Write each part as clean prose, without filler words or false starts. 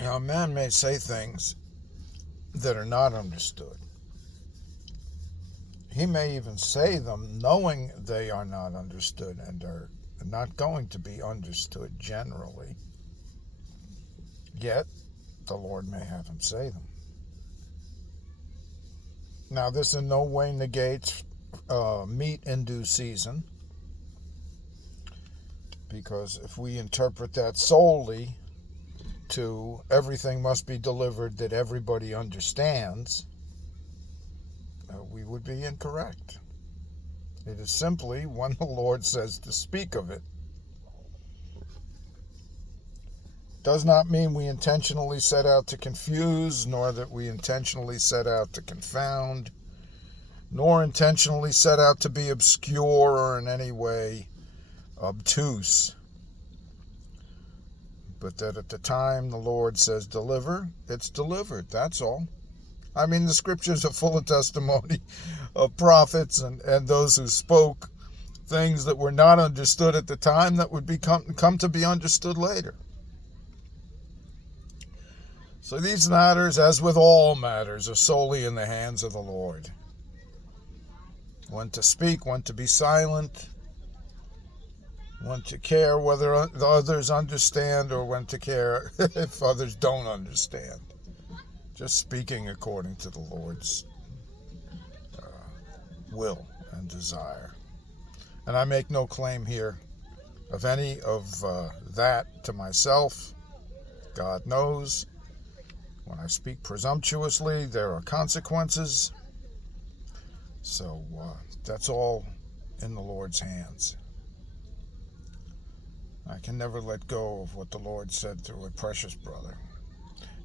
A man may say things that are not understood. He may even say them knowing they are not understood and are not going to be understood generally. Yet, the Lord may have him say them. Now, this in no way negates meat in due season, because if we interpret that solely to everything must be delivered that everybody understands, we would be incorrect. It is simply when the Lord says to speak of it. Does not mean we intentionally set out to confuse, nor that we intentionally set out to confound, nor intentionally set out to be obscure or in any way obtuse. But that at the time the Lord says deliver, it's delivered. That's all. I mean, the scriptures are full of testimony of prophets and those who spoke things that were not understood at the time that would come to be understood later. So these matters, as with all matters, are solely in the hands of the Lord. When to speak, when to be silent, when to care whether the others understand, or when to care if others don't understand. Just speaking according to the Lord's will and desire. And I make no claim here of any of that to myself. God knows. When I speak presumptuously, there are consequences. So that's all in the Lord's hands. I can never let go of what the Lord said through a precious brother.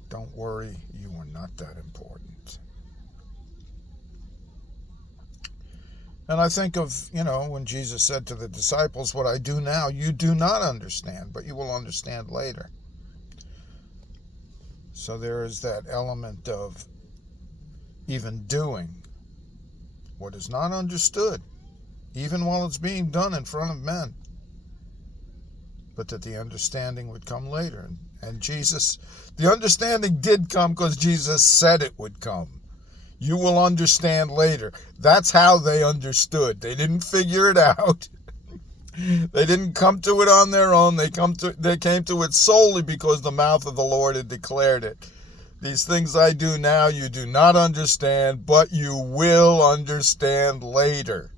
Don't worry, you are not that important. And I think of, when Jesus said to the disciples, what I do now, you do not understand, but you will understand later. So there is that element of even doing what is not understood, even while it's being done in front of men, but that the understanding would come later. And Jesus, the understanding did come because Jesus said it would come. You will understand later. That's how they understood. They didn't figure it out. They didn't come to it on their own. They came to it solely because the mouth of the Lord had declared it. These things I do now, you do not understand, but you will understand later.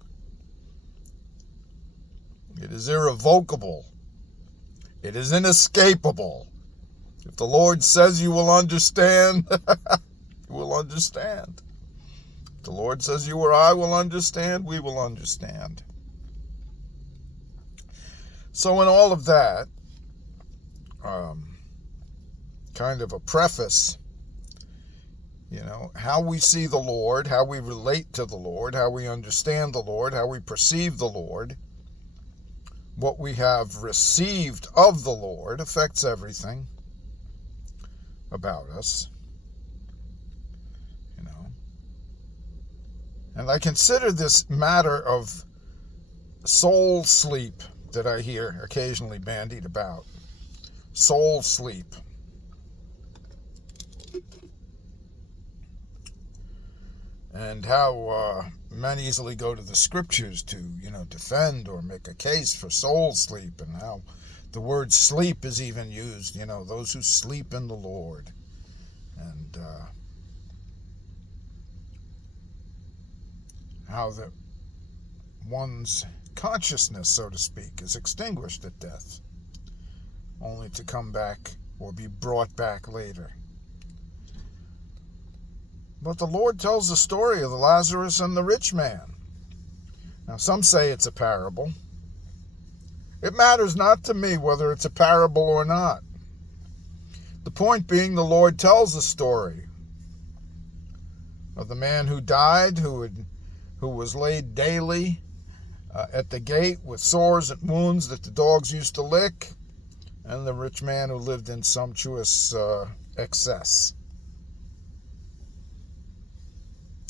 It is irrevocable. It is inescapable. If the Lord says you will understand, you will understand. If the Lord says you or I will understand, we will understand. So in all of that, kind of a preface, how we see the Lord, how we relate to the Lord, how we understand the Lord, how we perceive the Lord, what we have received of the Lord affects everything about us, And I consider this matter of soul sleep that I hear occasionally bandied about. Soul sleep. And how men easily go to the scriptures to, defend or make a case for soul sleep, and how the word sleep is even used, those who sleep in the Lord. And how that one's consciousness, so to speak, is extinguished at death, only to come back or be brought back later. But the Lord tells the story of the Lazarus and the rich man. Now, some say it's a parable. It matters not to me whether it's a parable or not. The point being, the Lord tells the story of the man who died, who was laid daily at the gate with sores and wounds that the dogs used to lick, and the rich man who lived in sumptuous excess.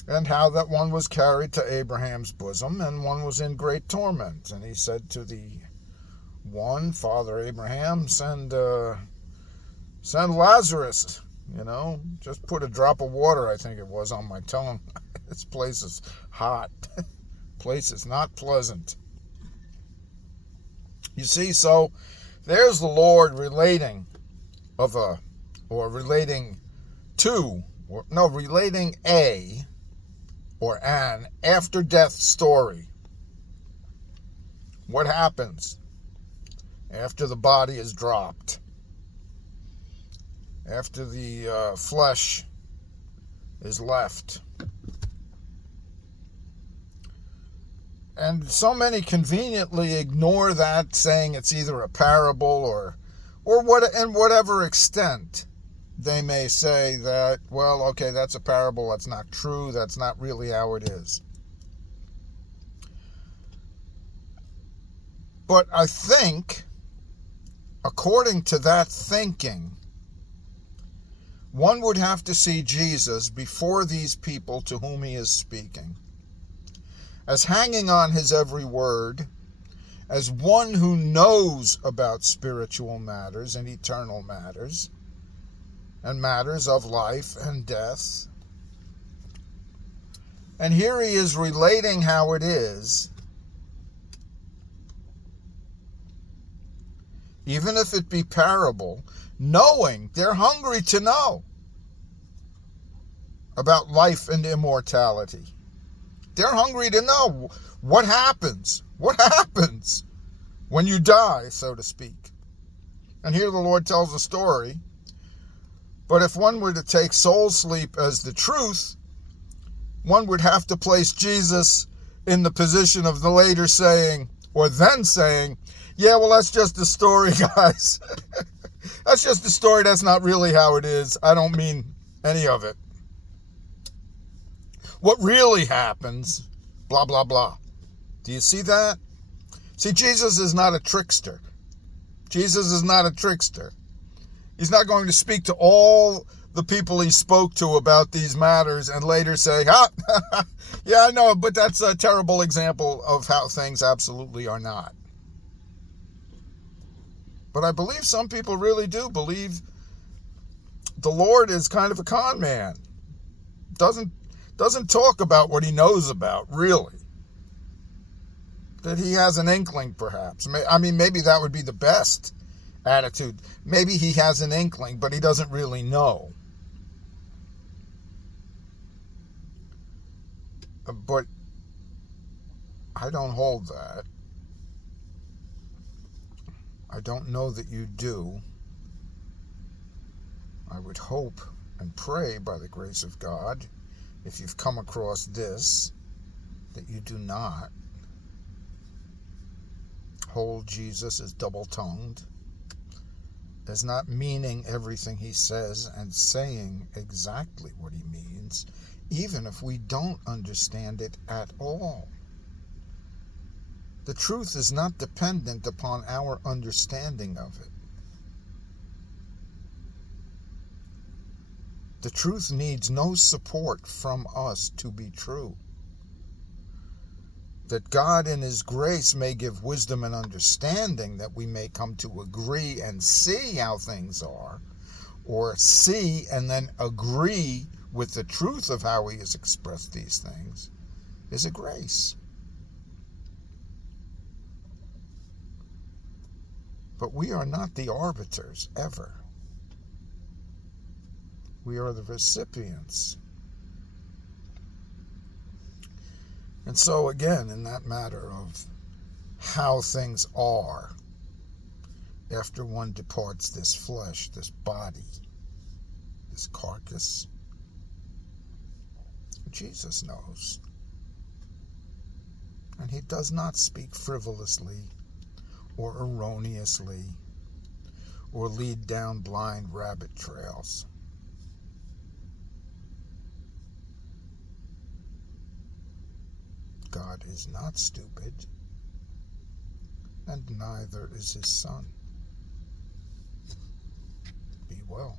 And how that one was carried to Abraham's bosom, and one was in great torment. And he said to the one, Father Abraham, send Send Lazarus, just put a drop of water, I think it was, on my tongue. This place is hot. Place is not pleasant. You see, so there's the Lord relating relating a or an after death story. What happens after the body is dropped? After the flesh is left. And so many conveniently ignore that, saying it's either a parable or in whatever extent they may say that, well, okay, that's a parable, that's not true, that's not really how it is. But I think, according to that thinking, one would have to see Jesus before these people to whom he is speaking as hanging on his every word, as one who knows about spiritual matters and eternal matters, and matters of life and death. And here he is relating how it is, even if it be parable, knowing they're hungry to know about life and immortality. They're hungry to know what happens when you die, so to speak. And here the Lord tells a story. But if one were to take soul sleep as the truth, one would have to place Jesus in the position of the later saying, or then saying, yeah, well, that's just a story, guys. That's just a story. That's not really how it is. I don't mean any of it. What really happens, blah, blah, blah. Do you see that? See, Jesus is not a trickster. Jesus is not a trickster. He's not going to speak to all the people he spoke to about these matters and later say, yeah, I know, but that's a terrible example of how things absolutely are not. But I believe some people really do believe the Lord is kind of a con man. Doesn't talk about what he knows about, really. That he has an inkling, perhaps. I mean, maybe that would be the best attitude. Maybe he has an inkling, but he doesn't really know. But I don't hold that. I don't know that you do. I would hope and pray by the grace of God, if you've come across this, that you do not hold Jesus as double-tongued, as not meaning everything he says and saying exactly what he means, even if we don't understand it at all. The truth is not dependent upon our understanding of it. The truth needs no support from us to be true. That God in his grace may give wisdom and understanding, that we may come to agree and see how things are, or see and then agree with the truth of how he has expressed these things, is a grace. But we are not the arbiters, ever. We are the recipients. And so again, in that matter of how things are after one departs this flesh, this body, this carcass, Jesus knows. And he does not speak frivolously or erroneously or lead down blind rabbit trails. God is not stupid, and neither is his Son. Be well.